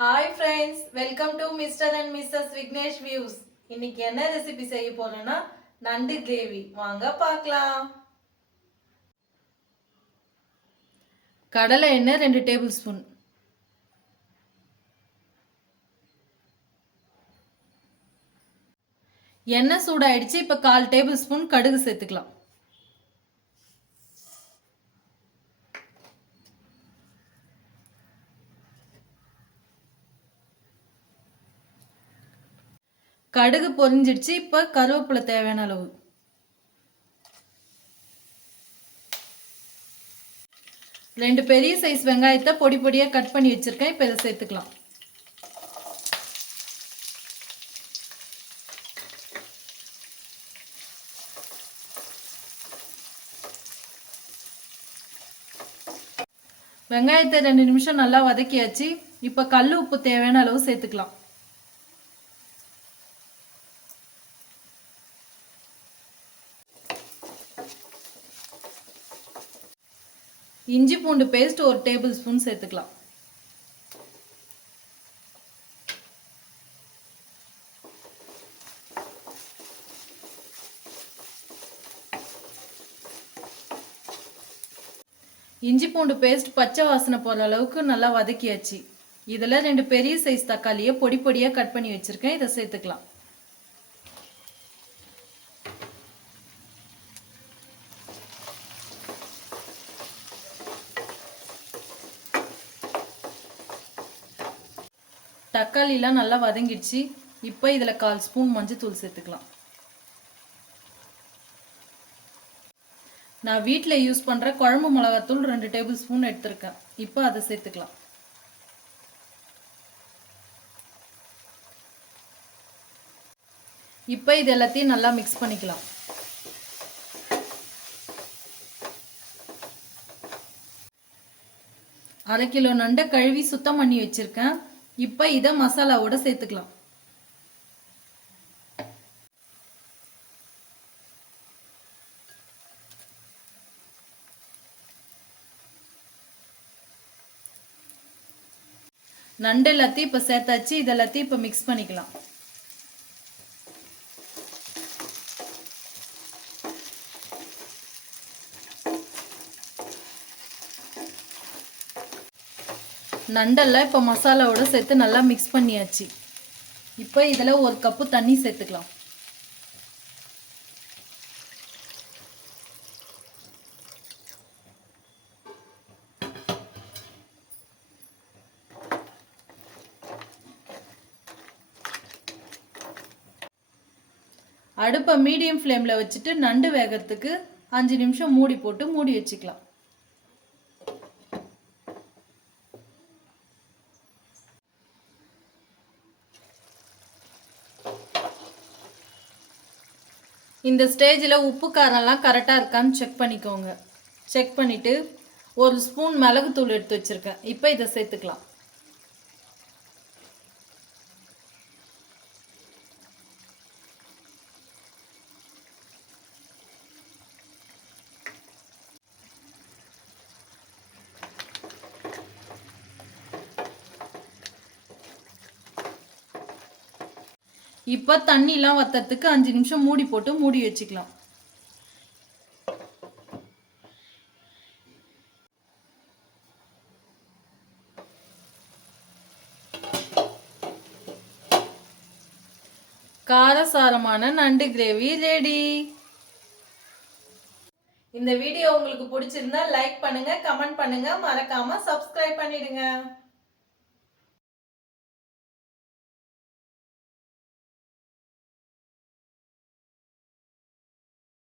Hi friends welcome to mister and missus Vignesh views இன்னைக்கு என்ன recipe செய்ய போறோம்னா நண்டு கிரேவி வாங்க பார்க்கலாம். கடலை எண்ணெய் ரெண்டு டேபிள் ஸ்பூன் எண்ணெய் சூடாயிடுச்சு இப்போ கால் டேபிள் ஸ்பூன் கடுகு சேர்த்துக்கலாம். கடுகு பொரிஞ்சிடுச்சு இப்போ கருவேப்பிலை தேவையான அளவு. ரெண்டு பெரிய சைஸ் வெங்காயத்தை பொடி பொடியாக கட் பண்ணி வச்சுருக்கேன் இப்போ இதை சேர்த்துக்கலாம். வெங்காயத்தை ரெண்டு நிமிஷம் நல்லா வதக்கியாச்சு இப்போ கல் உப்பு தேவையான அளவு சேர்த்துக்கலாம். இஞ்சி பூண்டு பேஸ்ட் ஒரு டேபிள் ஸ்பூன் சேர்த்துக்கலாம். இஞ்சி பூண்டு பேஸ்ட் பச்சை வாசனை போகிற அளவுக்கு நல்லா வதக்கியாச்சு. இதில் ரெண்டு பெரிய சைஸ் தக்காளியை பொடி பொடியாக கட் பண்ணி வச்சுருக்கேன். இதை சேர்த்துக்கலாம். தக்காளிலாம் நல்லா வதங்கிடுச்சு. இப்போ இதில் கால் ஸ்பூன் மஞ்சத்தூள் சேர்த்துக்கலாம். நான் வீட்டில் யூஸ் பண்ணுற குழம்பு மிளகாத்தூள் ரெண்டு டேபிள் ஸ்பூன் எடுத்திருக்கேன். இப்போ அதை சேர்த்துக்கலாம். இப்போ இது எல்லாத்தையும் நல்லா மிக்ஸ் பண்ணிக்கலாம். அரை கிலோ நண்டை கழுவி சுத்தம் பண்ணி வச்சுருக்கேன். இப்போ இதை மசாலாவோட சேர்த்துக்கலாம். நண்டு எல்லாத்தையும் இப்போ சேர்த்தாச்சு இது எல்லாத்தையும் இப்போ மிக்ஸ் பண்ணிக்கலாம். நண்டெல்லாம் இப்போ மசாலாவோட சேர்த்து நல்லா மிக்ஸ் பண்ணியாச்சு. இப்போ இதில் ஒரு கப்பு தண்ணி சேர்த்துக்கலாம். அடுப்பை மீடியம் ஃப்ளேமில் வச்சுட்டு நண்டு வேகிறதுக்கு அஞ்சு நிமிஷம் மூடி போட்டு மூடி வச்சுக்கலாம். இந்த ஸ்டேஜில் உப்பு காரம்லாம் கரெக்டாக இருக்கான்னு செக் பண்ணிக்கோங்க. செக் பண்ணிவிட்டு ஒரு ஸ்பூன் மிளகுத்தூள் எடுத்து வச்சுருக்கேன். இப்போ இதை சேர்த்துக்கலாம். இப்போ தண்ணிலாம் வத்தறதுக்கு அஞ்சு நிமிஷம் மூடி போட்டு மூடி வச்சுக்கலாம். காரசாரமான நண்டு கிரேவி ரெடி இந்த வீடியோ உங்களுக்கு பிடிச்சிருந்தா லைக் பண்ணுங்க கமெண்ட் பண்ணுங்க மறக்காம சப்ஸ்கிரைப் பண்ணிடுங்க.